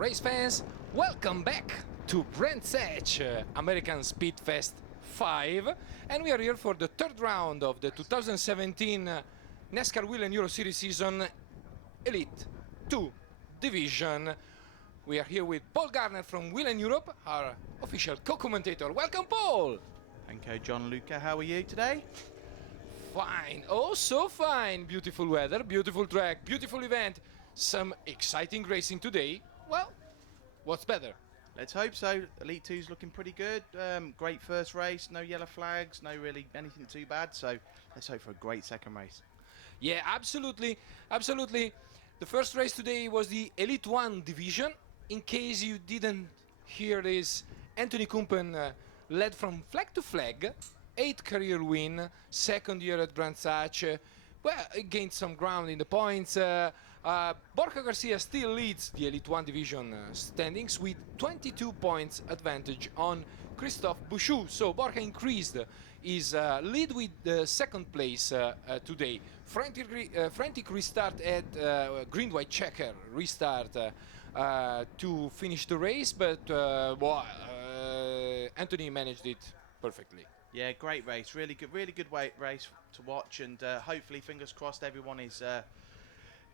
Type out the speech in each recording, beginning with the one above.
race fans, welcome back to Brands Hatch American SpeedFest 5, and we are here for the third round of the 2017 NASCAR Wheel and Euro Series season Elite 2 division. We are here with Paul Garner from Wheel and Europe, our official co-commentator. Welcome, Paul! Thank you, Gianluca. How are you today? Fine, oh so fine. Beautiful weather, beautiful track, beautiful event, some exciting racing today. Well, what's better? Let's hope so. Elite 2's looking pretty good. Great first race, no yellow flags, no really anything too bad. So let's hope for a great second race. Yeah, absolutely, absolutely. The first race today was the Elite 1 division. In case you didn't hear this, Anthony Kumpen led from flag to flag. 8th career win, second year at Brands Hatch. Well, he gained some ground in the points. Borja Garcia still leads the Elite 1 division standings with 22 points advantage on Christophe Bouchou. So Borja increased his lead with the second place today. Frantic restart at green-white checker restart to finish the race, but Anthony managed it perfectly. Yeah, great race. Really good race to watch, and hopefully, fingers crossed, everyone is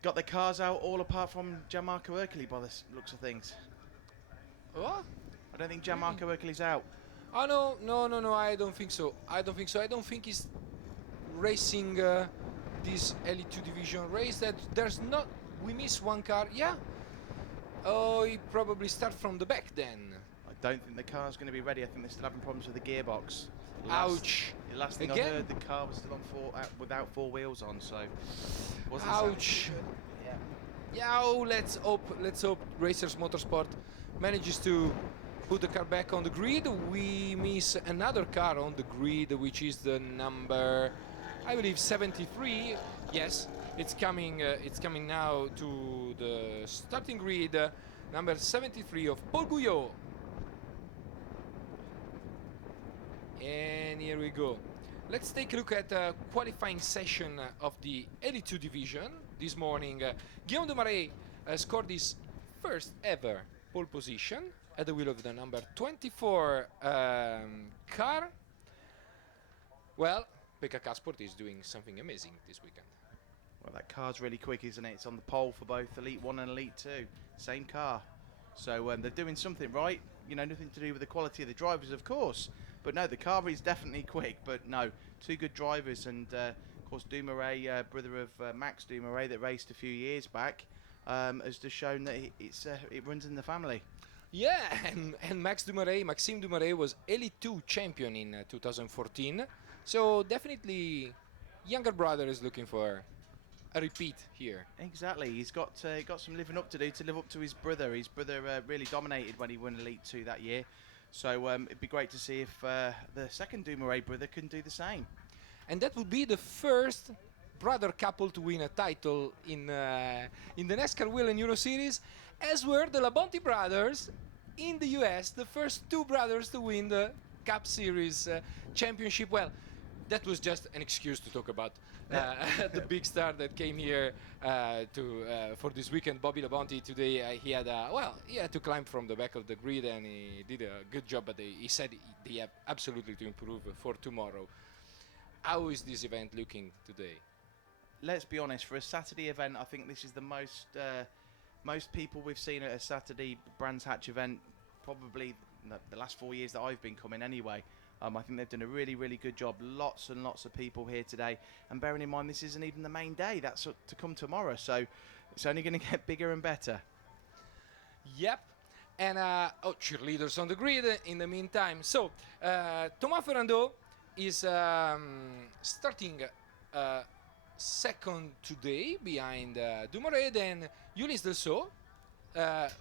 got their cars out, all apart from Gianmarco Ercoli by the looks of things. What? I don't think Gianmarco Ercoli's out. Oh no, I don't think so. I don't think he's racing this Elite 2 division race. That there's not. We miss one car. Yeah. Oh, he probably start from the back then. I don't think the car's going to be ready. I think they're still having problems with the gearbox. Ouch! The last thing Again? I heard, the car was still on without four wheels on, so wasn't ouch! Yeah. Oh, let's hope Racers Motorsport manages to put the car back on the grid. We miss another car on the grid, which is the number, I believe, 73. Yes, it's coming. It's coming now to the starting grid. Number 73 of Paul Gouillot. And here we go. Let's take a look at the qualifying session of the Elite 2 division. This morning, Guillaume de Marais scored his first ever pole position at the wheel of the number 24 car. Well, Pekka Kasport is doing something amazing this weekend. Well, that car's really quick, isn't it? It's on the pole for both Elite 1 and Elite 2. Same car. So they're doing something right. You know, nothing to do with the quality of the drivers, of course. But no, the car is definitely quick. But no, two good drivers. And, of course, Dumoulin, brother of Max Dumoulin, that raced a few years back, has just shown that it runs in the family. Yeah, and Maxime Dumoulin was Elite 2 champion in 2014. So definitely younger brother is looking for a repeat here. Exactly. He's got some living up to do to live up to his brother. His brother really dominated when he won Elite 2 that year. So it'd be great to see if the second Dumoulin brother can do the same. And that would be the first brother couple to win a title in the NASCAR Wheel and Euro Series, as were the Labonte brothers in the US, the first two brothers to win the Cup Series championship. Well, that was just an excuse to talk about the big star that came here for this weekend. Bobby Labonte today, he had to climb from the back of the grid, and he did a good job. But he said they have absolutely to improve for tomorrow. How is this event looking today? Let's be honest. For a Saturday event, I think this is the most people we've seen at a Saturday Brands Hatch event, probably the last 4 years that I've been coming anyway. I think they've done a really, really good job. Lots and lots of people here today. And bearing in mind, this isn't even the main day. That's to come tomorrow. So it's only going to get bigger and better. Yep. And cheerleaders on the grid in the meantime. So Thomas Ferrando is starting second today behind Dumoulin. Then Ulysse Delceau.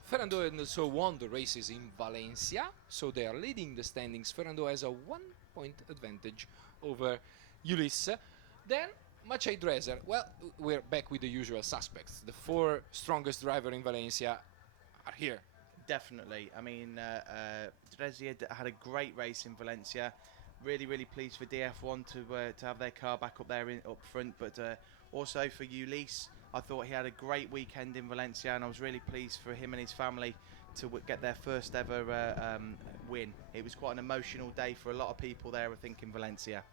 Ferrando and Delceau won the races in Valencia, so they are leading the standings. Ferrando has a 1 point advantage over Ulysse. Then Maciej Dreser. Well, we're back with the usual suspects. The four strongest drivers in Valencia are here. Definitely. I mean, Dreser had a great race in Valencia. Really, really pleased for DF1 to have their car back up there up front, but also for Ulysse. I thought he had a great weekend in Valencia, and I was really pleased for him and his family to get their first ever win. It was quite an emotional day for a lot of people there, I think, in Valencia.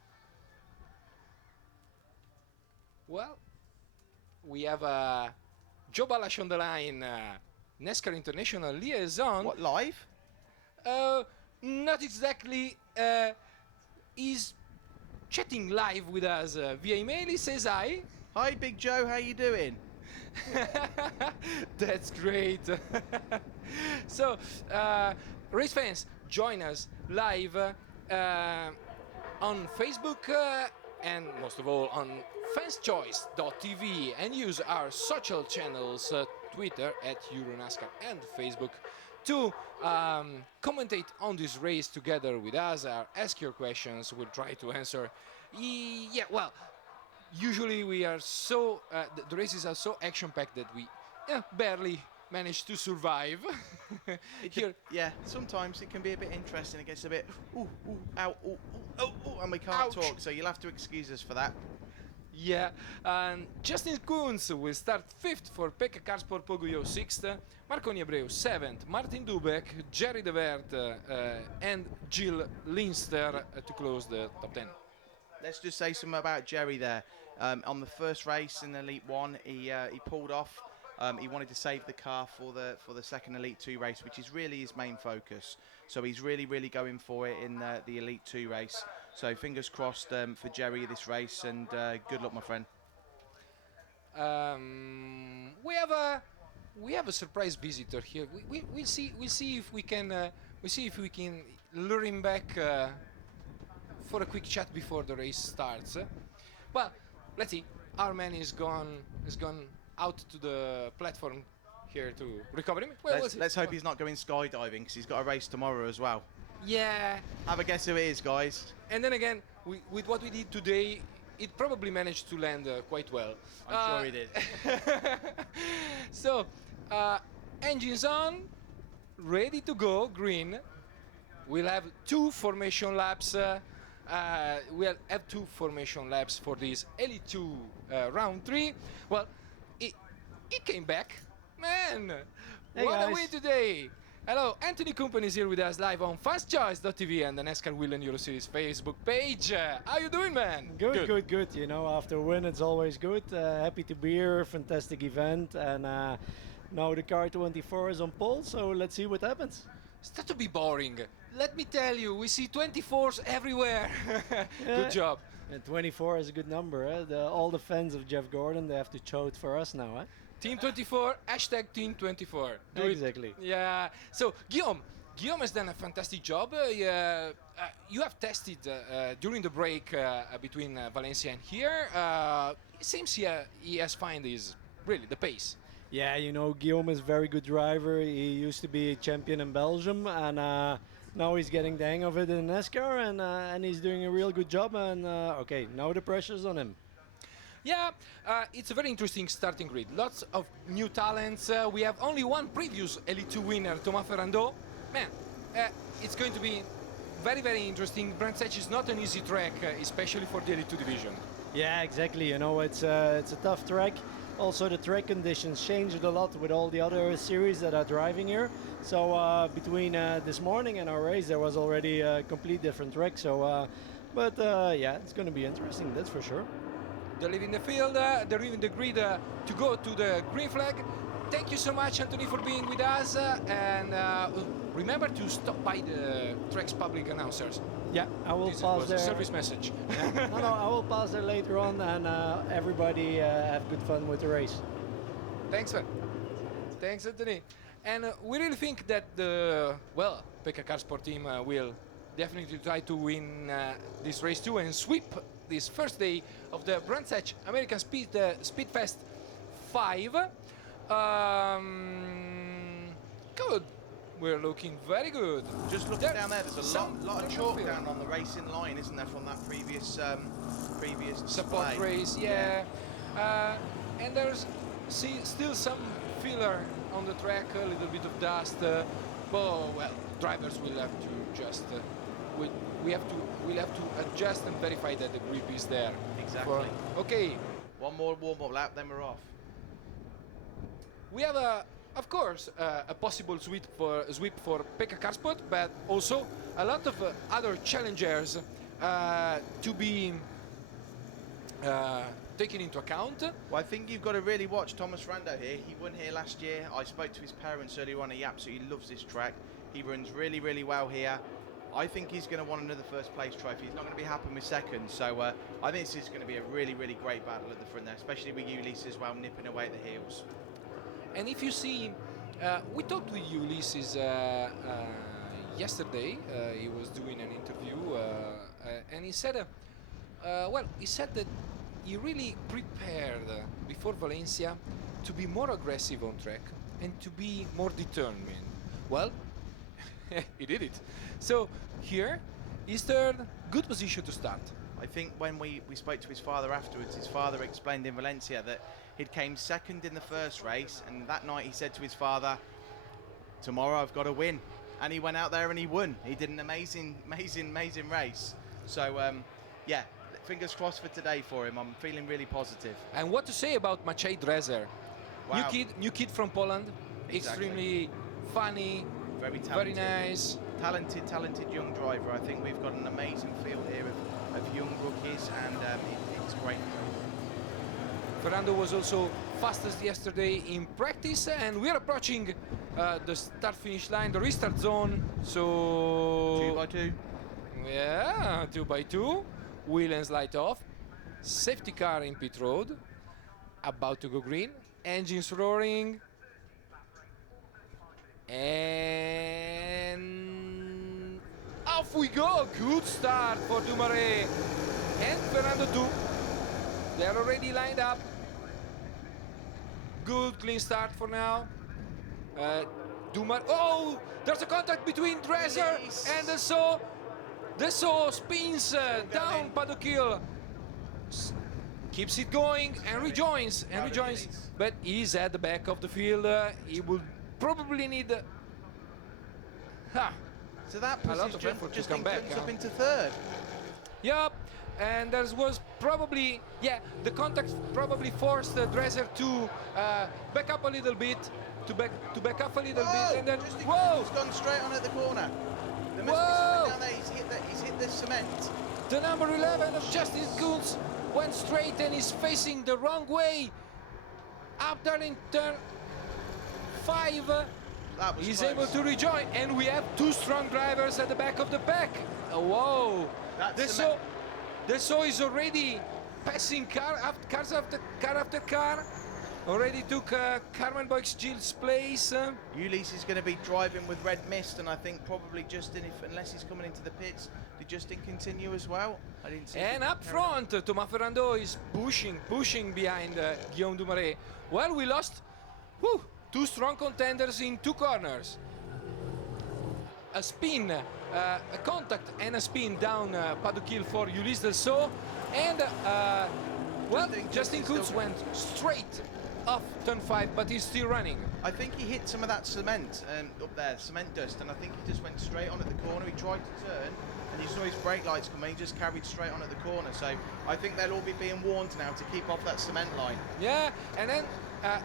Well, we have Joe Balash on the line, NASCAR International Liaison. What, live? Not exactly. He's chatting live with us via email. He says hi. Hi, Big Joe, how you doing? That's great. So, race fans, join us live on Facebook and most of all on fanschoice.tv, and use our social channels, Twitter at EuroNASCAR and Facebook, to commentate on this race together with us, ask your questions, we'll try to answer. Yeah, well, usually we are so, the races are so action-packed that we barely manage to survive. Here. Yeah, sometimes it can be a bit interesting. It gets a bit, ooh, ooh, ow, ooh, ooh, ooh, ooh, and we can't Ouch. talk, so you'll have to excuse us for that. Yeah, and Justin Koons will start 5th for Pekka Karsport Poguyo 6th, Marconi Abreu 7th, Martin Dubek, Jerry De Wert, and Jill Linster to close the top 10. Let's just say something about Jerry there. On the first race in Elite 1, he pulled off. He wanted to save the car for the second Elite 2 race, which is really his main focus. So he's really going for it in the Elite 2 race. So fingers crossed for Jerry this race, and good luck, my friend. We have a surprise visitor here. We'll see if we can lure him back for a quick chat before the race starts. Well, let's see. Our man is gone out to the platform here to recover him. Well, let's hope he's not going skydiving, because he's got a race tomorrow as well. Yeah. Have a guess who it is, guys. And then again, with what we did today, it probably managed to land quite well. I'm sure he did. So, engines on, ready to go, green. We'll have 2 formation laps. We'll have 2 formation laps for this Elite 2 round 3. Well, it came back. Man, hey what guys. a win today. Hello, Anthony Kumpen is here with us live on FastChoice.tv and the NASCAR Wheel and Euro Series Facebook page. How you doing, man? Good. You know, after a win, it's always good. Happy to be here. Fantastic event. And now the car 24 is on pole, so let's see what happens. Start to be boring. Let me tell you, we see 24s everywhere. Good job. And 24 is a good number. All the fans of Jeff Gordon, they have to chote for us now. Team 24, hashtag Team 24. Do Exactly. It. Yeah. So, Guillaume has done a fantastic job. You have tested during the break between Valencia and here. It seems he has found the pace. Yeah, you know, Guillaume is a very good driver. He used to be a champion in Belgium, and now he's getting the hang of it in NASCAR, and he's doing a real good job. And okay, now the pressure's on him. Yeah, it's a very interesting starting grid. Lots of new talents. We have only one previous Elite 2 winner, Thomas Ferrando. Man, it's going to be very interesting. Brands Hatch is not an easy track, especially for the Elite 2 division. Yeah, exactly. You know, it's a tough track. Also, the track conditions changed a lot with all the other series that are driving here. So between this morning and our race, there was already a complete different track. So, yeah, it's going to be interesting, that's for sure. They're leaving the field, they're leaving the grid to go to the green flag. Thank you so much, Anthony, for being with us. And remember to stop by the track's public announcers. Yeah, I will This pass was there. a service message. Yeah. No, I will pass there later on, and everybody have good fun with the race. Thanks, man. Thanks, Anthony. And we really think that the Pekka Karsport team will definitely try to win this race too and sweep this first day of the Brands Hatch American SpeedFest 5. Good. We're looking very good. Just looking down there, there's a lot of chalk field. down on the racing line, isn't there, from that previous Support display? race, yeah. And there's still some filler on the track, a little bit of dust. Drivers will have to just we'll have to adjust and verify that the grip is there. Exactly. Okay. One more warm-up lap, then we're off. We have a of course, a possible sweep for Pekka Karspot, but also a lot of other challengers to be taken into account. Well, I think you've got to really watch Thomas Rando here. He won here last year. I spoke to his parents earlier on. He absolutely loves this track. He runs really, really well here. I think he's going to want another first place trophy. He's not going to be happy with second. So I think this is going to be a really, really great battle at the front there, especially with Ulysses as well, nipping away at the heels. And if you see, we talked with Ulysses yesterday. He was doing an interview, and he said, he said that he really prepared before Valencia to be more aggressive on track and to be more determined. Well, he did it. So here, he's third, good position to start. I think when we spoke to his father afterwards, his father explained in Valencia that he'd came second in the first race, and that night he said to his father, tomorrow I've got to win. And he went out there and he won. He did an amazing race. So, yeah, fingers crossed for today for him. I'm feeling really positive. And what to say about Maciej Drezer? Wow. New kid from Poland, Exactly. extremely funny, Very talented. very nice. Talented young driver. I think we've got an amazing field here of young rookies, and it's great. Fernando was also fastest yesterday in practice, and we're approaching the start-finish line, the restart zone. So 2 by 2. yeah, 2 by 2. Wheel and slide off. Safety car in pit road. About to go green. Engines roaring. And off we go. Good start for Dumoulin and Fernando too. They're already lined up. Good clean start for now. Oh, there's a contact between Drezer Yes. and the saw spins down Paddock Hill. Keeps it going and rejoins but he's at the back of the field. He will probably need So that a lot pushes of effort to just come back. up into third. Yep, and there was probably, the contact probably forced Drezer to back up a little bit, to back up a little bit, and then He's gone straight on at the corner. There must be something down there. He's hit the cement. The number 11 of Justin Kuntz went straight and is facing the wrong way. Up there in turn 5. That was He's close. able to rejoin, and we have two strong drivers at the back of the pack. Whoa! The saw is already passing car after car. Already took Carmen Boix-Gilles' place. Ulysses is going to be driving with red mist, and I think probably Justin, unless he's coming into the pits, did Justin continue as well? I didn't see. And him up carry on. front, Thomas Ferrando is pushing behind Guillaume Dumoulin. Well, we lost two strong contenders in two corners. A spin, a contact and a spin down Paddock Hill for Ulysse Delceau. And, Justin Kuntz went straight off turn 5, but he's still running. I think he hit some of that cement up there, cement dust, and I think he just went straight on at the corner. He tried to turn, and you saw his brake lights come in. He just carried straight on at the corner. So I think they'll all be being warned now to keep off that cement line. Yeah, and then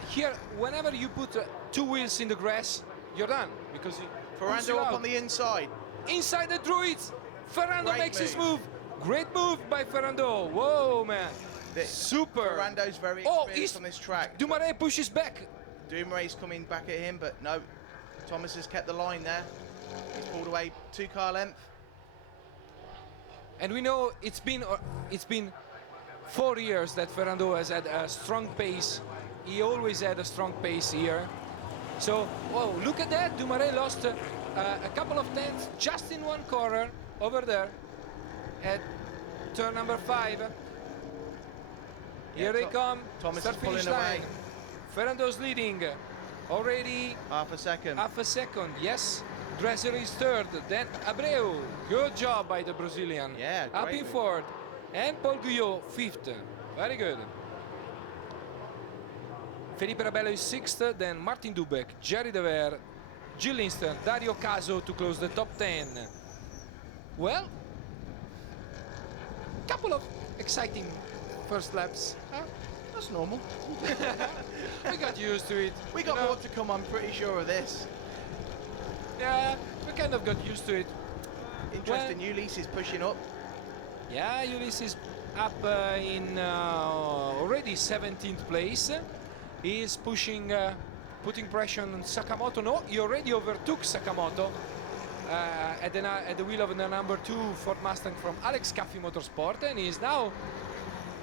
here, whenever you put two wheels in the grass, you're done, because Ferrando up on the inside. Inside the Druids, Ferrando Great makes his move. move. Great move by Ferrando. Whoa, man. Super. Ferrando's very experienced on this track. Dumoulin pushes back. Dumoulin coming back at him, but no. Thomas has kept the line there. He's pulled away 2 car length. And we know it's been 4 years that Ferrando has had a strong pace. He always had a strong pace here. So, whoa, look at that. Dumoulin lost a couple of tenths just in one corner over there at turn number 5. Here they come. Thomas Start is pulling finish line. away. Ferrando's leading already. Half a second. Half a second, yes. Drezer is third, then Abreu. Good job by the Brazilian. Yeah, Up great in move. fourth. And Paul Guyot, fifth. Very good. Felipe Rabello is sixth, then Martin Dubek, Jerry Dever, Gil Linston, Dario Caso to close the top 10. Well, couple of exciting first laps. That's normal. We got used to it. We you got know. more to come, I'm pretty sure of this. Yeah, we kind of got used to it. Interesting, Ulysses pushing up. Yeah, Ulysses up in already 17th place. He's pushing, putting pressure on Sakamoto. No, he already overtook Sakamoto at the wheel of the number 2 Ford Mustang from Alex Caffi Motorsport, and he is now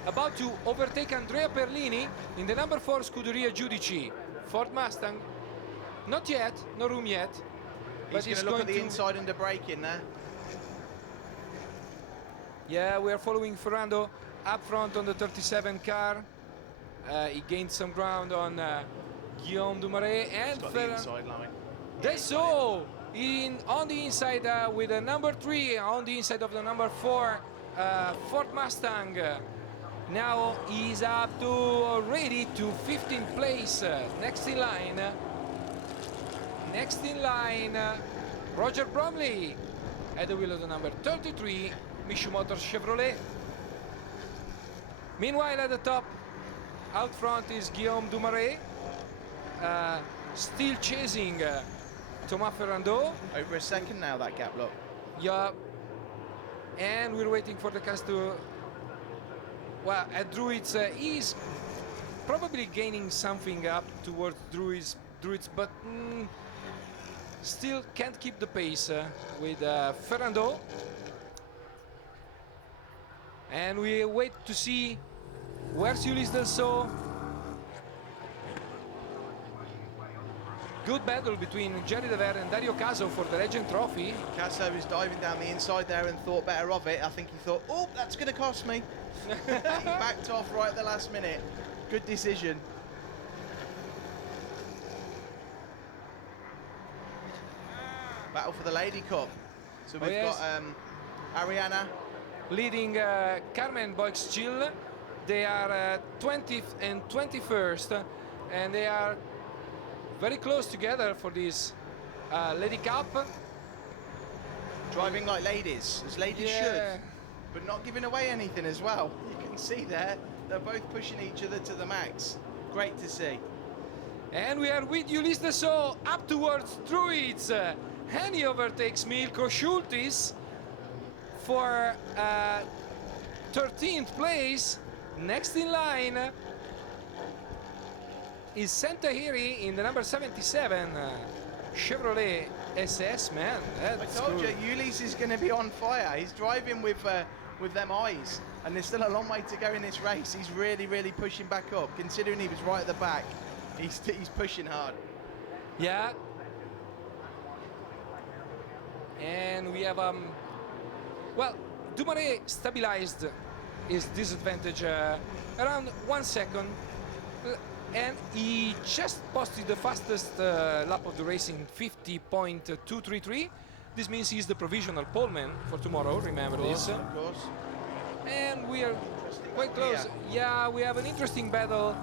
about to overtake Andrea Perlini in the number 4 Scuderia Giudici Ford Mustang. Not yet, no room yet. But He's going to look at the inside under braking there. Yeah, we are following Ferrando up front on the 37 car. He gained some ground on Guillaume Dumaret and He's got the inside line. Dessau on the inside with the number 3 on the inside of the number 4 Ford Mustang. Now he's up to already to 15th place. Next in line. Roger Bromley at the wheel of the number 33 Michu Motors Chevrolet. Meanwhile, at the top, out front is Guillaume Dumaret, still chasing Thomas Ferrando. Over a second now, that gap, look. Yeah, and we're waiting for the cars to. Well, at Druids, he's probably gaining something up towards Druids, but still can't keep the pace with Ferrando. And we wait to see where's Ulysse Dessau. Good battle between Jerry Dever and Dario Caso for the Legend Trophy. Casso was diving down the inside there and thought better of it. I think he thought, oh, that's going to cost me. He backed off right at the last minute. Good decision. Battle for the Lady Cup. So we've got Ariana leading Carmen Boix-Gil. They are 20th and 21st, and they are very close together for this Lady Cup. driving like ladies, as ladies should, but not giving away anything as well. You can see there, they're both pushing each other to the max. Great to see. And we are with Ulysse Dessau up towards Druids. And he overtakes Milko Schultis for 13th place. Next in line is Santahiri in the number 77 Chevrolet SS, man. I That's told good. you, Ulysse is going to be on fire. He's driving with them eyes, and there's still a long way to go in this race. He's really, really pushing back up. Considering he was right at the back, he's pushing hard. Yeah. And we have well, Dumaret stabilized his disadvantage around 1 second, and he just posted the fastest lap of the race in 50.233. This means he's the provisional poleman for tomorrow, remember this. Of course. And we are quite close. Yeah, we have an interesting battle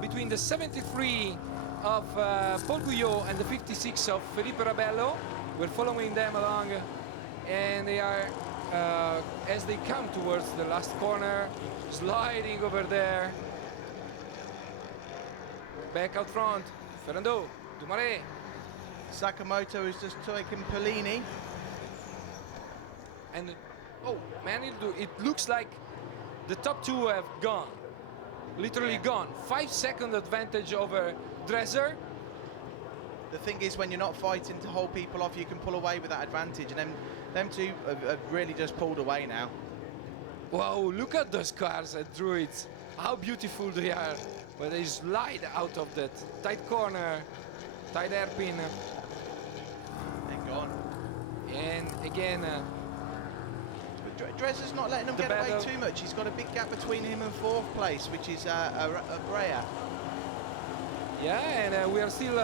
between the 73 of Paul Guyot and the 56 of Felipe Rabello. We're following them along, and they are, as they come towards the last corner, sliding over there. Back out front, Ferrando, Dumaret. Sakamoto is just taking Polini. And, oh, man, it looks like the top two have gone. Literally gone. 5-second advantage over Dresser. The thing is, when you're not fighting to hold people off, you can pull away with that advantage. And them two have really just pulled away now. Wow, look at those cars at Druids. How beautiful they are. Where they slide out of that tight corner, tight hairpin. They're gone. And again, But Dresser's not letting them the get away battle. too much. He's got a big gap between him and fourth place, which is Brea. yeah, and we are still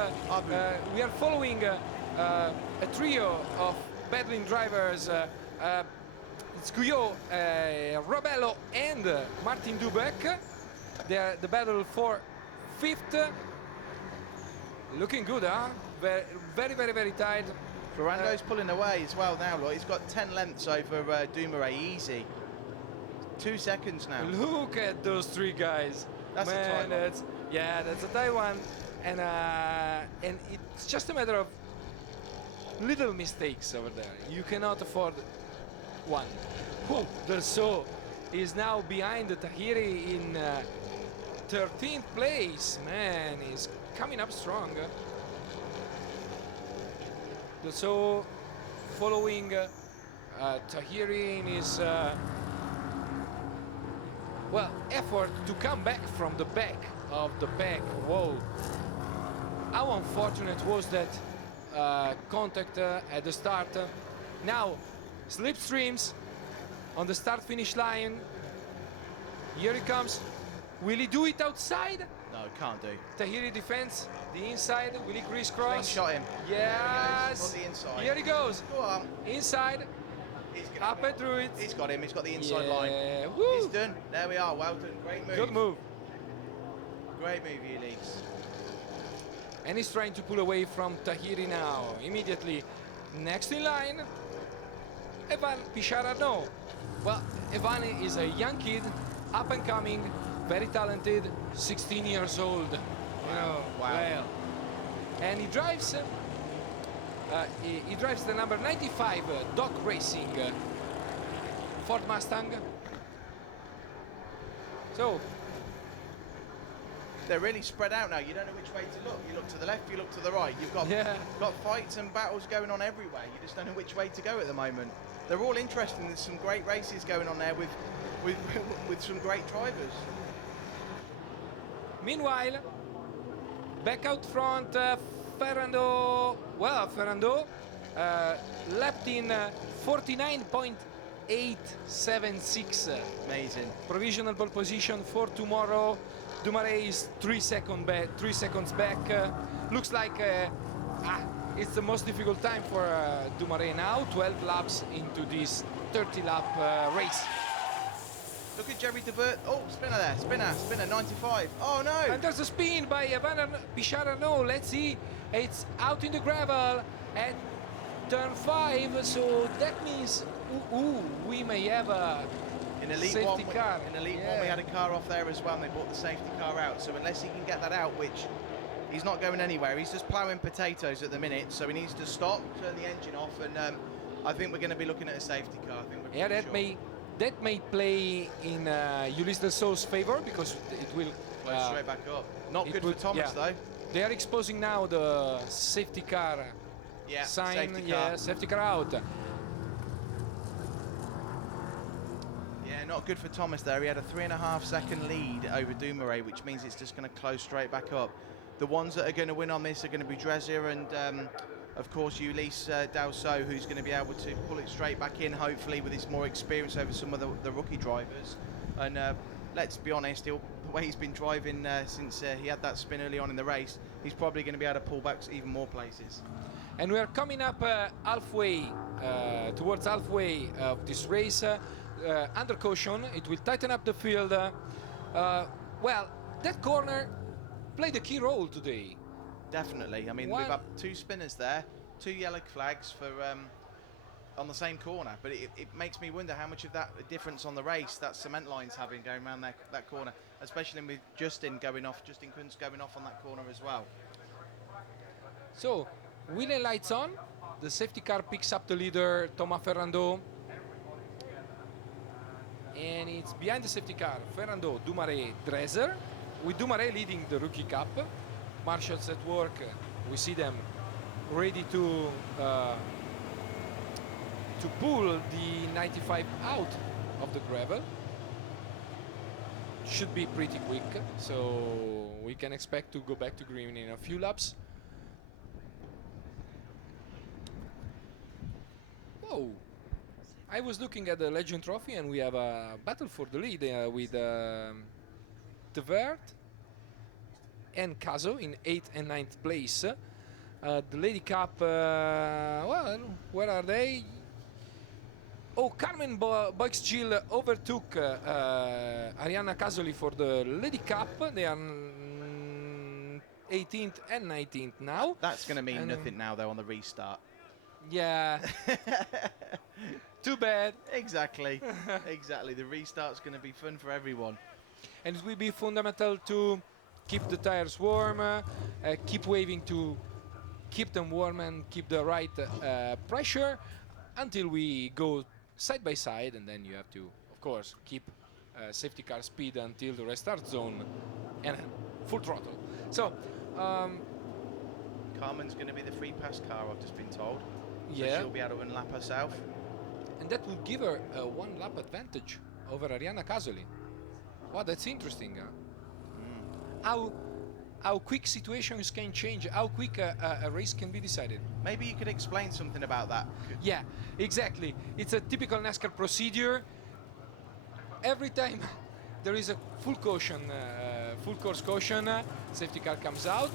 we are following a trio of battling drivers. It's Guyot, Rabello, and Martin Dubeck. They are the battle for 5th. Looking good, huh? Very, very, very tight. Ferrando's pulling away as well now. Look, he's got 10 lengths over Dumoulin, easy. 2 seconds now. Look at those three guys. That's a Man, tight one. that's a tight one, and it's just a matter of little mistakes over there. You cannot afford one. Whew, Derso is now behind Tahiri in 13th place. Man, he's coming up strong. Derso following Tahiri in his effort to come back from the back of the pack. Whoa. How unfortunate was that contact at the start. Now, slipstreams on the start-finish line. Here he comes. Will he do it outside? No, can't do. Tahiri defends the inside. Will he crisscross? Slingshot him. Yes. On the inside. Here he goes. Go on. Inside. He's gonna Up and through it. He's got him. He's got the inside line. Woo. He's done. There we are. Well done. Great move. Good move. Great move, Elise. And he's trying to pull away from Tahiri now. Immediately next in line, Evan Picharano. Well, Evan is a young kid, up and coming, very talented, 16 years old. Wow. Wow. Well, and he drives the number 95 Doc Racing Ford Mustang. So they're really spread out now. You don't know which way to look. You look to the left, you look to the right. You've got fights and battles going on everywhere. You just don't know which way to go at the moment. They're all interesting. There's some great races going on there with some great drivers. Meanwhile, back out front, Ferrando. Well, Ferrando lapped in 49.876. Amazing. Provisional pole position for tomorrow. Dumoulin is 3 seconds back. Looks like it's the most difficult time for Dumoulin now. 12 laps into this 30-lap race. Look at Jerry DeBert. Oh, spinner there. Spinner, 95. Oh, no. And there's a spin by Evan Picharano. Let's see. It's out in the gravel at turn 5. So that means we may have a in Elite safety 1, car. In Elite 1, we had a car off there as well, and they brought the safety car out. So unless he can get that out, which he's not going anywhere, he's just ploughing potatoes at the minute. So he needs to stop, turn the engine off, and I think we're going to be looking at a safety car. I think we're that may play in Ulysse Delsau's favor because it will go straight back up. Not good for Thomas though. They are exposing now the safety car sign. Safety car. Safety car out. Yeah, not good for Thomas there. He had a 3.5 second lead over Dumoulin, which means it's just going to close straight back up. The ones that are going to win on this are going to be Drezier and, of course, Ulysse Delsau, who's going to be able to pull it straight back in, hopefully, with his more experience over some of the rookie drivers. And let's be honest, the way he's been driving since he had that spin early on in the race, he's probably going to be able to pull back even more places. And we are coming up halfway, towards halfway of this race. Under caution, it will tighten up the field. Well, that corner played a key role today. Definitely. I mean, we've had 2 spinners there, 2 yellow flags for on the same corner, but it makes me wonder how much of that difference on the race that cement line's having going around that corner, especially with Justin Kunz going off on that corner as well. So, wheel lights on. The safety car picks up the leader, Thomas Ferrando. And it's behind the safety car, Ferrando, Dumoulin, Drezer, with Dumoulin leading the Rookie Cup. Marshals at work, we see them ready to pull the 95 out of the gravel. Should be pretty quick, so we can expect to go back to green in a few laps. Whoa! I was looking at the Legend Trophy, and we have a battle for the lead with De Vert and Caso in 8th and 9th place. The Lady Cup, well, where are they? Oh, Carmen Boix-Gilles overtook Arianna Casoli for the Lady Cup. They are 18th and 19th now. That's going to mean nothing now, though, on the restart. Yeah. Too bad. Exactly. Exactly. The restart's going to be fun for everyone. And it will be fundamental to keep the tires warm, keep waving to keep them warm and keep the right pressure until we go side by side, and then you have to, of course, keep safety car speed until the restart zone and full throttle. So, Carmen's going to be the free pass car, I've just been told. So yeah, she'll be able to unlap herself. and that will give her a 1 lap advantage over Arianna Casoli. Wow, that's interesting. How quick situations can change, how quick a race can be decided. Maybe you could explain something about that. Yeah, exactly. It's a typical NASCAR procedure. Every time there is a full caution, full course caution, safety car comes out.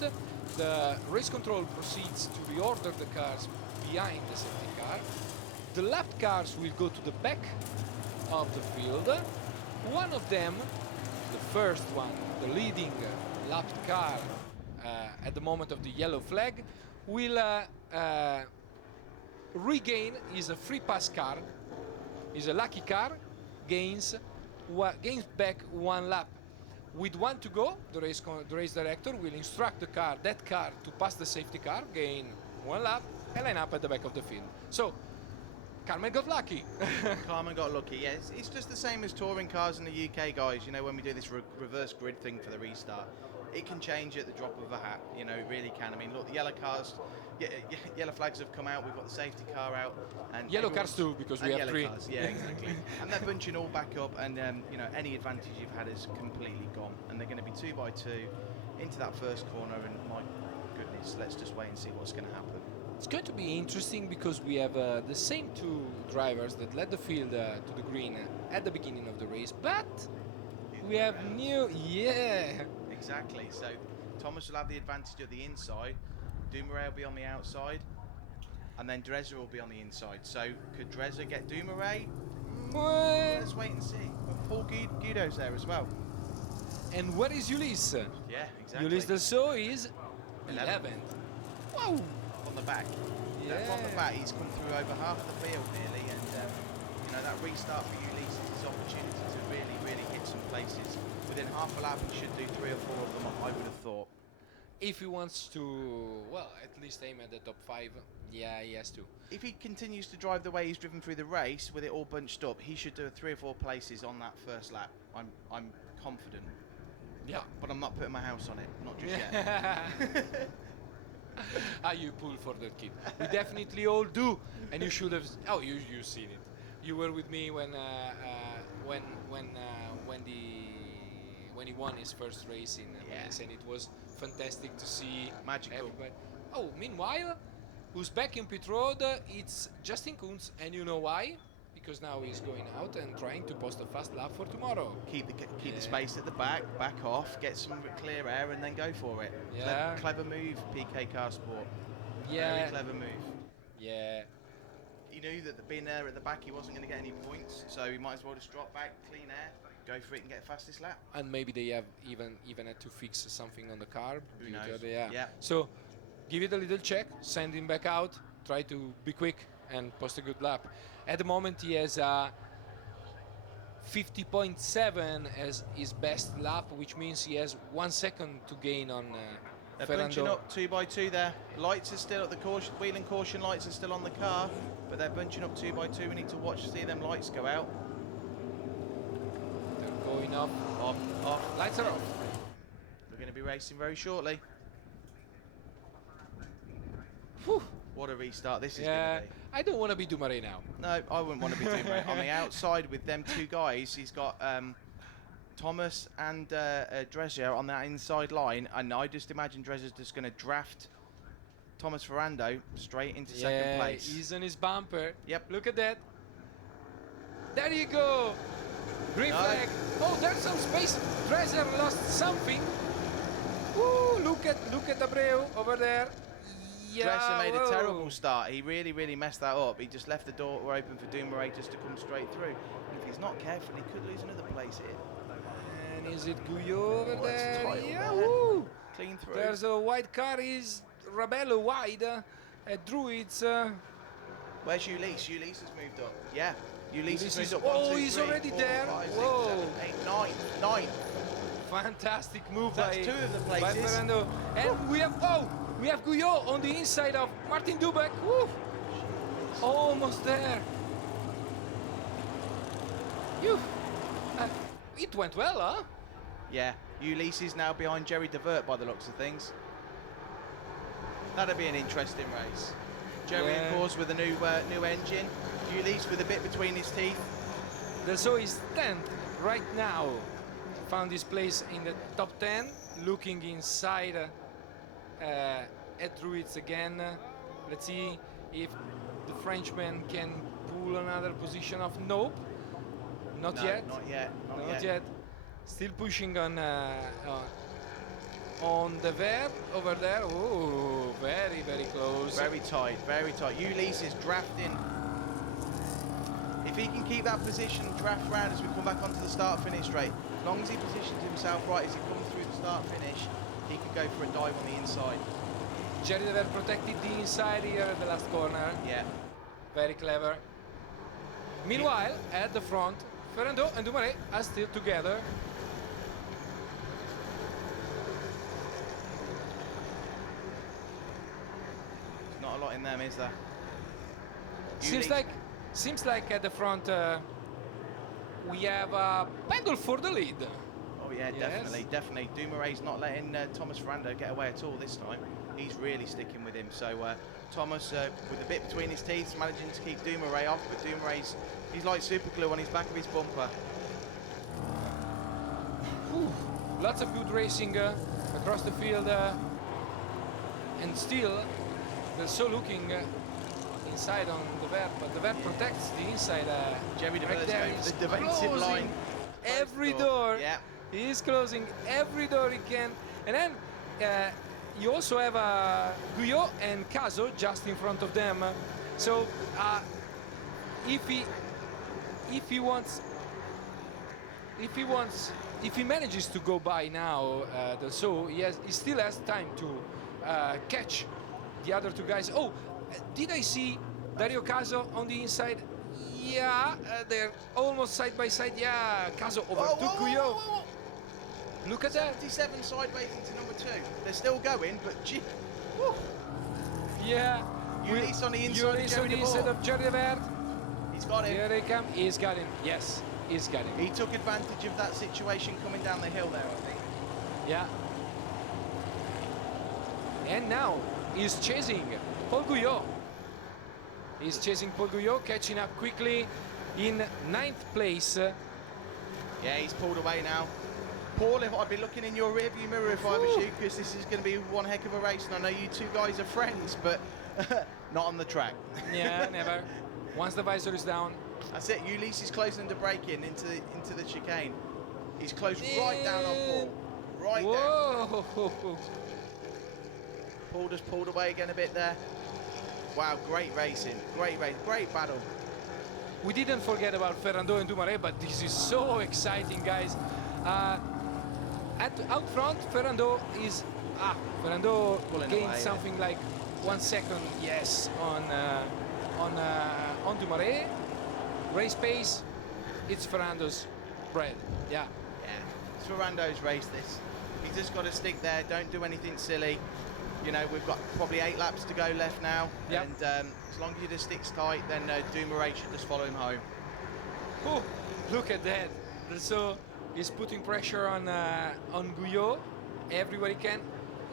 The race control proceeds to reorder the cars behind the safety car. The lapped cars will go to the back of the field. One of them, the first one, the leading lapped car at the moment of the yellow flag, will regain, is a free pass car, is a lucky car, gains back 1 lap. With 1 to go, the race director will instruct that car to pass the safety car, gain 1 lap, and line up at the back of the field. So, Carmen got lucky. Carmen got lucky, yeah. It's just the same as touring cars in the UK, guys. You know, when we do this reverse grid thing for the restart, it can change at the drop of a hat. You know, it really can. I mean, look, the yellow cars, yellow flags have come out. We've got the safety car out, and Yellow cars too, because we and have yellow 3. cars, yeah, exactly. And they're bunching all back up, and you know, any advantage you've had is completely gone. And they're going to be 2 by 2 into that first corner. And my goodness, let's just wait and see what's going to happen. It's going to be interesting because we have the same 2 drivers that led the field to the green at the beginning of the race, but we have new, Exactly. So Thomas will have the advantage of the inside. Dumoulin will be on the outside, and then Dreser will be on the inside. So could Dreser get Dumoulin? Let's wait and see. But Paul Guido's there as well. And where is Ulysse? Yeah, exactly. Ulysse Dassault is 11th. Wow! On the back. Yeah. From the back, he's come through over half the field nearly, and you know, that restart for Ulysse is his opportunity to really, really hit some places. Within half a lap, he should do 3 or 4 of them, I would have thought. If he wants to, well, at least aim at the top 5, yeah, he has to. If he continues to drive the way he's driven through the race, with it all bunched up, he should do 3 or 4 places on that first lap. I'm confident. Yeah. But I'm not putting my house on it, not just yet. You pull for that kid. We definitely all do, and you should have. Oh, you seen it. You were with me when he won his first race in Venice, and it was fantastic to see. Magical. Everybody. Oh, meanwhile, who's back in pit road? It's Justin Kunz, and you know why? Because now he's going out and trying to post a fast lap for tomorrow. Keep the space at the back off, get some clear air, and then go for it. Yeah. Clever move, PK Car Sport. Yeah. Very clever move. Yeah. He knew that being there at the back, he wasn't going to get any points, so he might as well just drop back, clean air, go for it, and get the fastest lap. And maybe they have even had to fix something on the car. Who knows? Yeah. So give it a little check, send him back out, try to be quick and post a good lap. At the moment he has 50.7 as his best lap, which means he has 1 second to gain on They're Fernando. bunching up 2 by 2 there. Lights are still at the caution, wheel and caution lights are still on the car, but they're bunching up 2 by 2. We need to watch to see them lights go out. They're going off. Off. Lights are off. We're going to be racing very shortly. Whew. What a restart this is Yeah, going to be. I don't want to be Dumoulin now. No, I wouldn't want to be doing that. On the outside with them 2 guys, he's got Thomas and Dreser on that inside line, and I just imagine Dreser's just going to draft Thomas Ferrando straight into second place. He's on his bumper. Yep. Look at that. There you go. Green No. flag. Oh, there's some space. Dreser lost something. Woo, look at Abreu over there. Yeah, Dreser made whoa. a terrible start. He really, really messed that up. He just left the door open for Dumoulin just to come straight through. And if he's not careful, he could lose another place here. And is it Guyot over Oh, it's there? tight Yeah, there. woo. Clean through. There's a white car. Is Rabello wide at Druids? Where's Ulysse? Ulysse has moved up. Yeah. Ulysse has Ulysses- moved up. oh, 1, 2, he's 3, already 4, there. 5, 6, Whoa. 7, 8, 9. fantastic move That's by, two of the by places. Fernando. And we have Guyot on the inside of Martin Dubek. Woo! Almost there. Phew. It went well, huh? Yeah, Ulysses now behind Jerry DeVert by the looks of things. That'll be an interesting race. Jerry, Yeah. of course, with a new engine. Ulysses with a bit between his teeth. So is 10th right now. Found his place in the top 10. Looking inside at Ruiz again. Let's see if the Frenchman can pull another position off. Nope. Not No, yet. not yet. Not yet. Still pushing on the Vert over there. Oh, very, very close. Very tight, very tight. Ulysses drafting. If he can keep that position, draft round as we come back onto the start-finish straight, as long as he positions himself right as he comes through the start-finish, he could go for a dive on the inside. Jerry Dever protected the inside here at the last corner. Yeah. Very clever. Meanwhile, at the front, Fernando and Dumoulin are still together. There's not a lot in them, is there? Seems like at the front we have a battle for the lead. Oh yeah, Yes. definitely. Dumoulin not letting Thomas Ferrando get away at all this time. He's really sticking with him. So Thomas, with a bit between his teeth, managing to keep Dumoulin off, but he's like super glue on his back of his bumper. Whew. Lots of good racing across the field, and still they're so looking inside on the Vert, but the Vert protects the inside. Jerry right DeVert's there. going for He's the defensive closing line. every door. Yeah. He's closing every door he can, and then you also have Guyot and Caso just in front of them. So if he manages to go by now, he still has time to catch the other two guys. Oh, did I see Dario Caso on the inside? Yeah, they're almost side by side. Yeah, Caso overtook Guyot. Look at that. 77 sideways into number 2. They're still going, but gee, whew, Yeah. Ulysses on the inside of Ulysses Jerry on the DeVert. inside of Jerry Devert. He's got him. Here they come. He's got him. Yes, he's got him. He took advantage of that situation coming down the hill there, I think. Yeah. And now he's chasing Paul Guyot. He's chasing Paul Guyot, catching up quickly in 9th place. Yeah, he's pulled away now. Paul, if I'd be looking in your rearview mirror if I was you, because this is going to be one heck of a race, and I know you two guys are friends, but not on the track. Yeah, never. Once the visor is down. That's it. Ulysses is closing the break in into the chicane. He's closed right down on Paul. Right down. Whoa! Paul just pulled away again a bit there. Wow, great racing. Great race. Great battle. We didn't forget about Fernando and Dumoulin, but this is so exciting, guys. Out front, Fernando Pulling gained away, something like 1 second, yes, on Dumoulin. Race pace, it's Fernando's bread. Yeah. Yeah. It's Ferrando's race, this. He's just got to stick there. Don't do anything silly. You know, we've got probably 8 laps to go left now. Yep. And as long as he just sticks tight, then Dumoulin should just follow him home. Oh, look at that. So he's putting pressure on Guyot. Everybody can.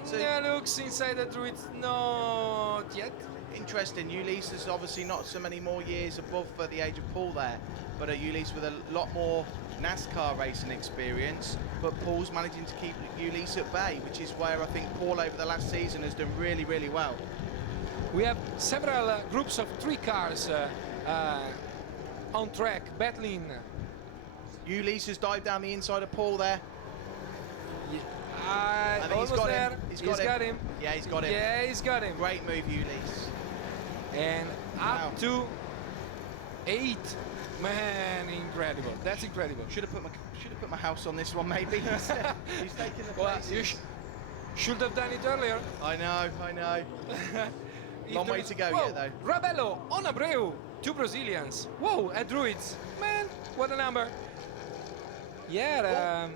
So- Yeah, looks inside the druid. Not yet. Interesting. Ulysses is obviously not so many more years above the age of Paul there, but Ulysses with a lot more NASCAR racing experience. But Paul's managing to keep Ulysses at bay, which is where I think Paul over the last season has done really, really well. We have several groups of 3 cars on track battling. Ulysses dived down the inside of Paul there. I think Almost there. He's got him. Yeah, he's got him. Yeah, he's got him. Great move, Ulysses. And Wow. up to 8. Man, incredible. That's incredible. Should have put my house on this one, maybe. He's taking the Well, places. you should have done it earlier. I know. If Long there way is- to go Whoa, yet, though. Rabello on Abreu. 2 Brazilians. Whoa, at Druids. Man, what a number. Yeah,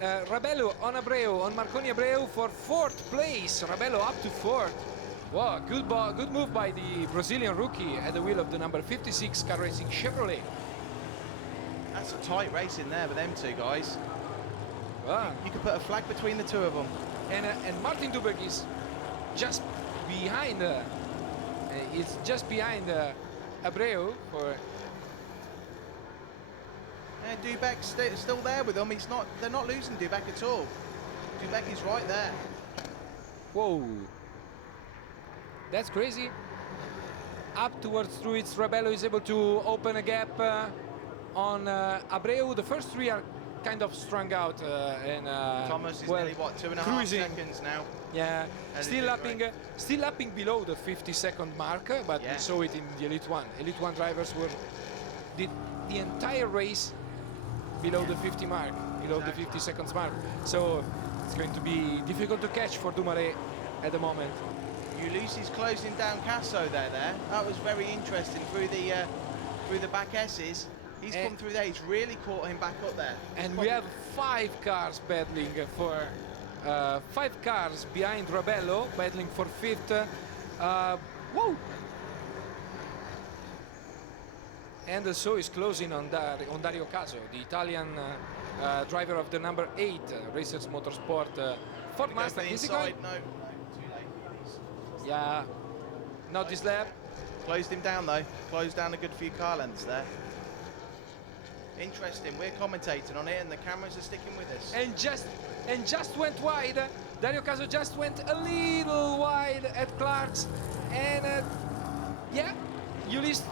Rabello on Abreu, on Marconi Abreu for 4th place. Rabello up to 4th. Wow, good move by the Brazilian rookie at the wheel of the number 56 Car Racing Chevrolet. That's a tight race in there with them two guys. Wow. You could put a flag between the two of them. And Martin Duberg is just behind. Abreu for. Yeah, Dubek's still there with them. They're not losing Dubek at all. Dubek is right there. Whoa. That's crazy. Up towards Druids, Rabello is able to open a gap on Abreu. The first three are kind of strung out. Thomas is well, nearly, what, 2.5 cruising. seconds now? Yeah, And still lapping below the 50-second mark, but Yeah. we saw it in the Elite One. Elite One drivers did the entire race below the 50 mark, below the 50 seconds mark. So it's going to be difficult to catch for Dumoulin at the moment. Ulysses closing down Casso there. That was very interesting through the back S's. He's come through there. He's really caught him back up there. And we have 5 cars battling for 5 cars behind Rabello, battling for 5th. Whoa! And so is closing on Dario Caso, the Italian driver of the number 8 Racers Motorsport Ford Mustang. Is he going? No, too late. Yeah, not this lap. Closed him down though. Closed down a good few car lengths there. Interesting. We're commentating on it, and the cameras are sticking with us. And just went wide. Dario Caso just went a little wide at Clark's, and yeah, Ulysse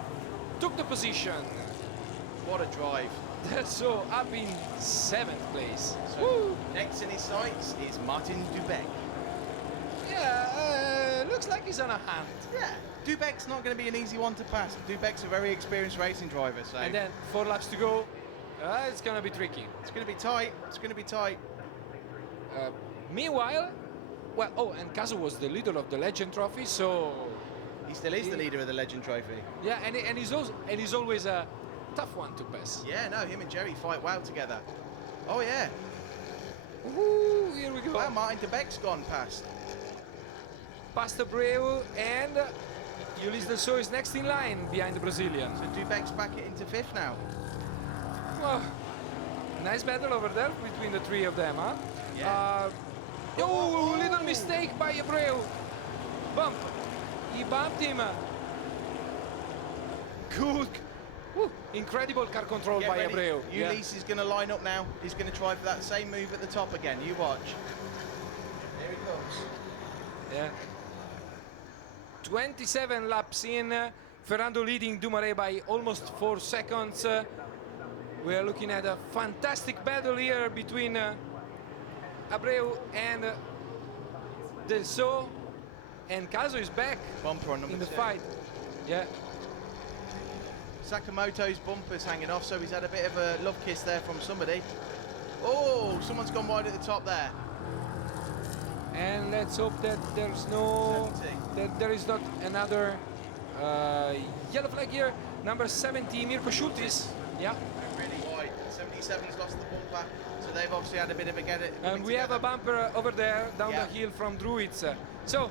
took the position. What a drive. So up in 7th place. So Woo! next in his sights is Martin Dubek. Yeah, looks like he's on a hunt. Yeah. Dubek's not going to be an easy one to pass. Dubek's a very experienced racing driver, so And then 4 laps to go. It's gonna be tricky. it's going to be tight. It's going to be tight. Meanwhile, and Caso was the leader of the Legend Trophy, so He still is the leader of the Legend Trophy. yeah, and he's always a tough one to pass. Yeah, no, him and Jerry fight well together. Oh yeah. Ooh, here we go. Wow, Martin Dubek's gone past. Past Abreu, and Ulysse Del Sol is next in line behind the Brazilian. So Dubek's back into 5th now. Oh, nice battle over there between the 3 of them, huh? Yeah. Little mistake by Abreu. Bump. He bumped him. Good. Incredible car control Get by ready. Abreu. Ulysse is going to line up now. He's going to try for that same move at the top again. You watch. Here he comes. Yeah. 27 laps in. Ferrando leading Dumoulin by almost 4 seconds. We are looking at a fantastic battle here between Abreu and Del Sol. And Caso is back Bumper on number in the 2. fight. Yeah. Sakamoto's bumper's hanging off, so he's had a bit of a love kiss there from somebody. Oh, someone's gone wide at the top there. And let's hope that there's no, 70. that there is not another yellow flag here. Number 70, Mirko Schultis. Yeah. Really wide. 77's lost the bumper, so they've obviously had a bit of a get it. And we have a bumper over there down Yeah. the hill from Druids. So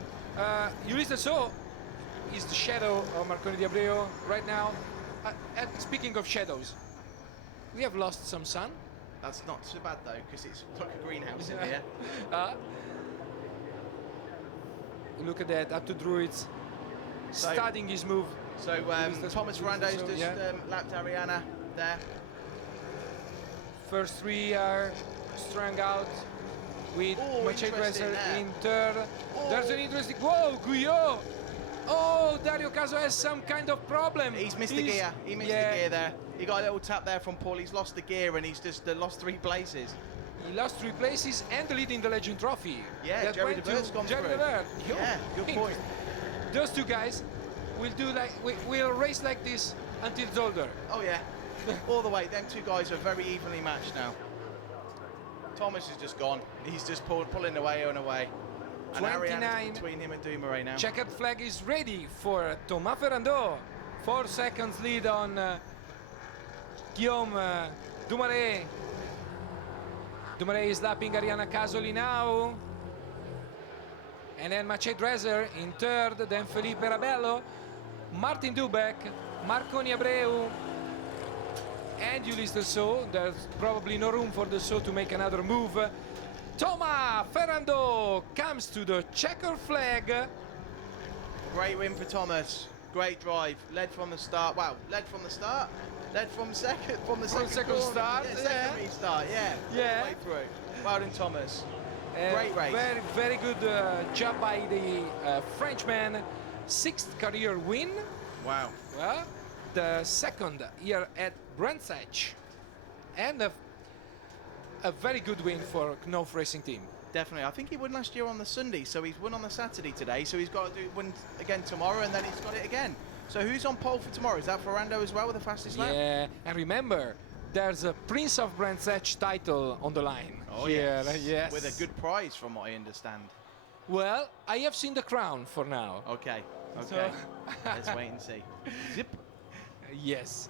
Ulysse Del Sol is the shadow of Marconi Di Abreu right now. And speaking of shadows, we have lost some sun. That's not so bad though, because it's like a greenhouse in here. Look at that, up to Druids, So- studying his move. So Thomas Rando's just lapped Ariana there. First 3 are strung out with Oh, Maciej interesting Dresser there. in 3rd. Oh. There's an interesting, whoa, Guyot! Oh, Dario Caso has some kind of problem. He's missed the gear. He missed the gear there. He got a little tap there from Paul. He's lost the gear and he's just lost 3 places. He lost 3 places and the lead in the Legend Trophy. Yeah, That Jerry went DeVert's to gone Jerry through. DeVert. Yo, Yeah, good point. Those 2 guys will do like we'll race like this until Zolder. Oh yeah, all the way. Them 2 guys are very evenly matched now. Thomas is just gone. He's just pulling away and away. And 29. Ariana's between him and Dumoulin now. Checkered flag is ready for Thomas Ferrando. 4 seconds lead on Guillaume Dumoulin. Dumoulin is lapping Ariana Casoli now. And then Maciej Dreser in third, then Felipe Rabello, Martin Dubek, Marconi Abreu, and Ulysse Dessau. There's probably no room for Dessau to make another move. Thomas Ferrando comes to the checker flag. Great win for Thomas. Great drive. Led from the start. Wow, led from the start. Led from second from the second corner. start. Yeah, second restart. Yeah. Yeah. All the way through. Well done, Thomas. Great race. Very, very good job by the Frenchman. Sixth career win. Wow. Well, the second here at Brands Hatch. And a very good win for Knauf Racing Team. Definitely. I think he won last year on the Sunday, so he's won on the Saturday today, so he's got to win again tomorrow, and then he's got it again. So who's on pole for tomorrow? Is that Ferrando as well with the fastest lap? Yeah, and remember, there's a Prince of Brands Hatch title on the line. Oh, here. yes. Yes. With a good prize, from what I understand. Well, I have seen the crown for now. Okay. So- Okay. Let's wait and see. Zip. Yes.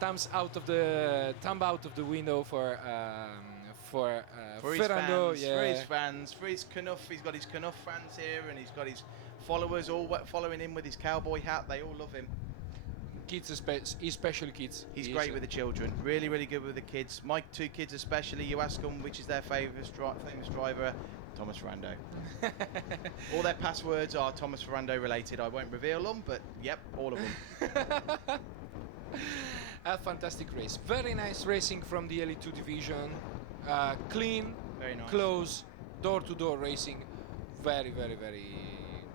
Thumb out of the window for For his Ferrando. fans, Yeah. for his fans, for his Knauf. He's got his Knauf fans here, and he's got his followers all following him with his cowboy hat. They all love him. Kids, especially kids. He's great with the children. Really, really good with the kids. My two kids especially. You ask them which is their famous driver. Thomas Ferrando. All their passwords are Thomas Ferrando related. I won't reveal them, but yep, all of them. A fantastic race. Very nice racing from the Elite 2 division. Clean, Very nice. close, door-to-door racing. Very, very, very,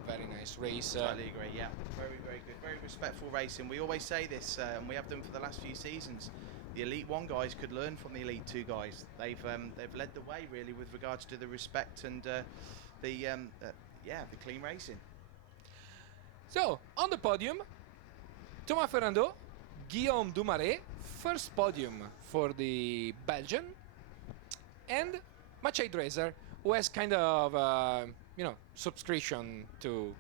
very nice race. Totally agree. Yeah, very, very good. Very respectful racing. We always say this, and we have done for the last few seasons. The Elite 1 guys could learn from the Elite 2 guys. They've led the way really with regards to the respect and the clean racing. So, on the podium, Thomas Ferrando, Guillaume Dumoulin, first podium for the Belgian, and Maciej Dreser, who has kind of, subscription to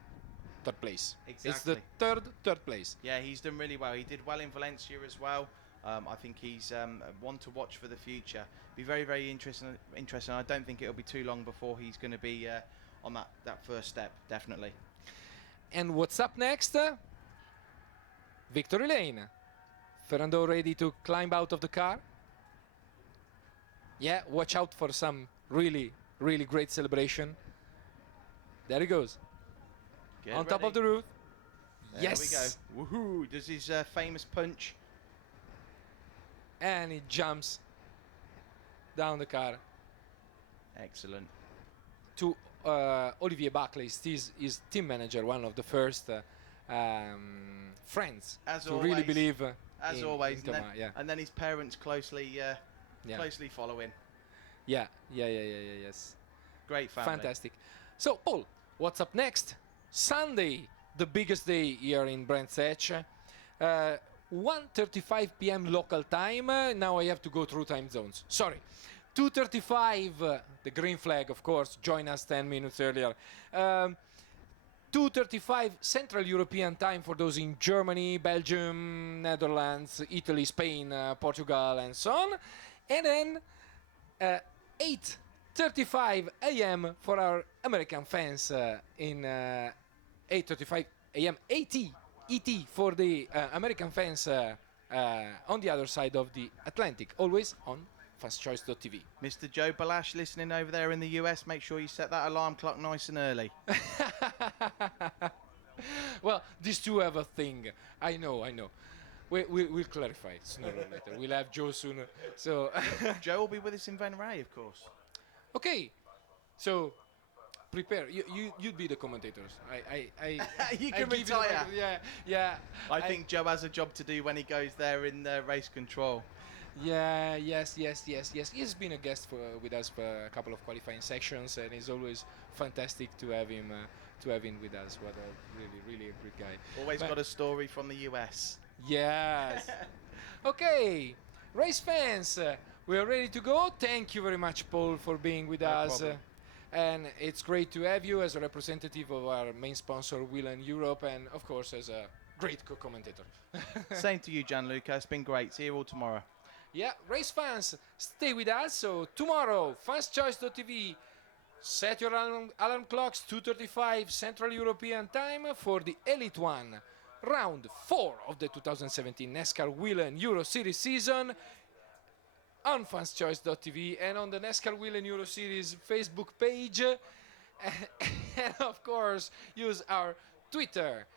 third place. Exactly. It's the third place. Yeah, he's done really well. He did well in Valencia as well. I think he's one to watch for the future. Be very, very interesting. I don't think it'll be too long before he's going to be on that first step, definitely. And what's up next? Victory lane. Ferrando ready to climb out of the car. Yeah, watch out for some really, really great celebration. There he goes. Get On top ready. of the roof. There Yes. we go. Woohoo! Does his famous punch. And he jumps down the car Excellent. to Olivier Baclay, his team manager, one of the first friends As to always. really believe As in always, Thomas. Yeah. and then his parents closely following. Yeah, yes. Great family. Fantastic. So, Paul, what's up next? Sunday, the biggest day here in Brands Hatch. 1:35 p.m. local time. Now I have to go through time zones. Sorry. 2:35, the green flag, of course. Join us 10 minutes earlier. 2:35 Central European time for those in Germany, Belgium, Netherlands, Italy, Spain, Portugal, and so on. And then 8:35 a.m. for our American fans in 8:35 a.m. ET for the American fans on the other side of the Atlantic, always on fastchoice.tv. Mr. Joe Balash listening over there in the US, make sure you set that alarm clock nice and early. Well, these two have a thing. I know. We'll clarify it sooner or later. We'll have Joe sooner. So, Joe will be with us in Venray, of course. okay. So, prepare. You'd be the commentators. You I can give the retire. Yeah. I think Joe has a job to do when he goes there in race control. Yeah, yes. He's been a guest with us for a couple of qualifying sections, and it's always fantastic to have him with us. What a really a great guy. Always But- got a story from the US. Yes. Okay, race fans, we are ready to go. Thank you very much, Paul, for being with No us. problem. And it's great to have you as a representative of our main sponsor, Whelen Europe, and of course as a great co-commentator. Same to you, Gianluca. It's been great. See you all tomorrow. Yeah, race fans, stay with us. So tomorrow, fanschoice.tv, set your alarm clocks 2:35 Central European Time for the Elite One, round 4 of the 2017 NASCAR Wheel and Euro Series season on fanschoice.tv and on the NASCAR Wheel and Euro Series Facebook page. And of course, use our Twitter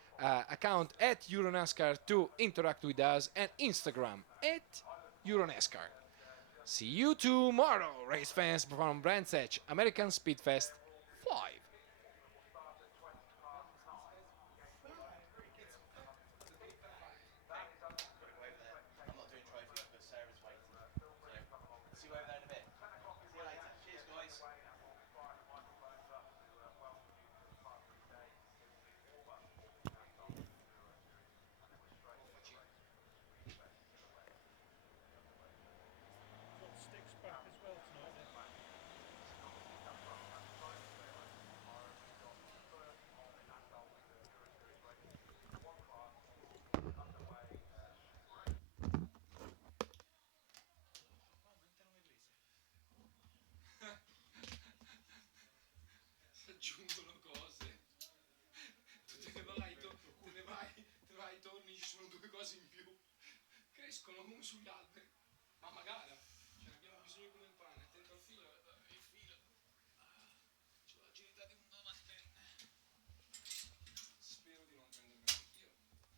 account at EuroNASCAR to interact with us and Instagram at EuroNASCAR. See you tomorrow, race fans from Brands Hatch American Speedfest 5. I'm not doing trophies because Sarah's waiting. So, see you over there in a bit. See you later. Cheers, guys. Aggiungono cose. Tu te ne vai, torni, ci sono due cose in più. Crescono uno sull'altro.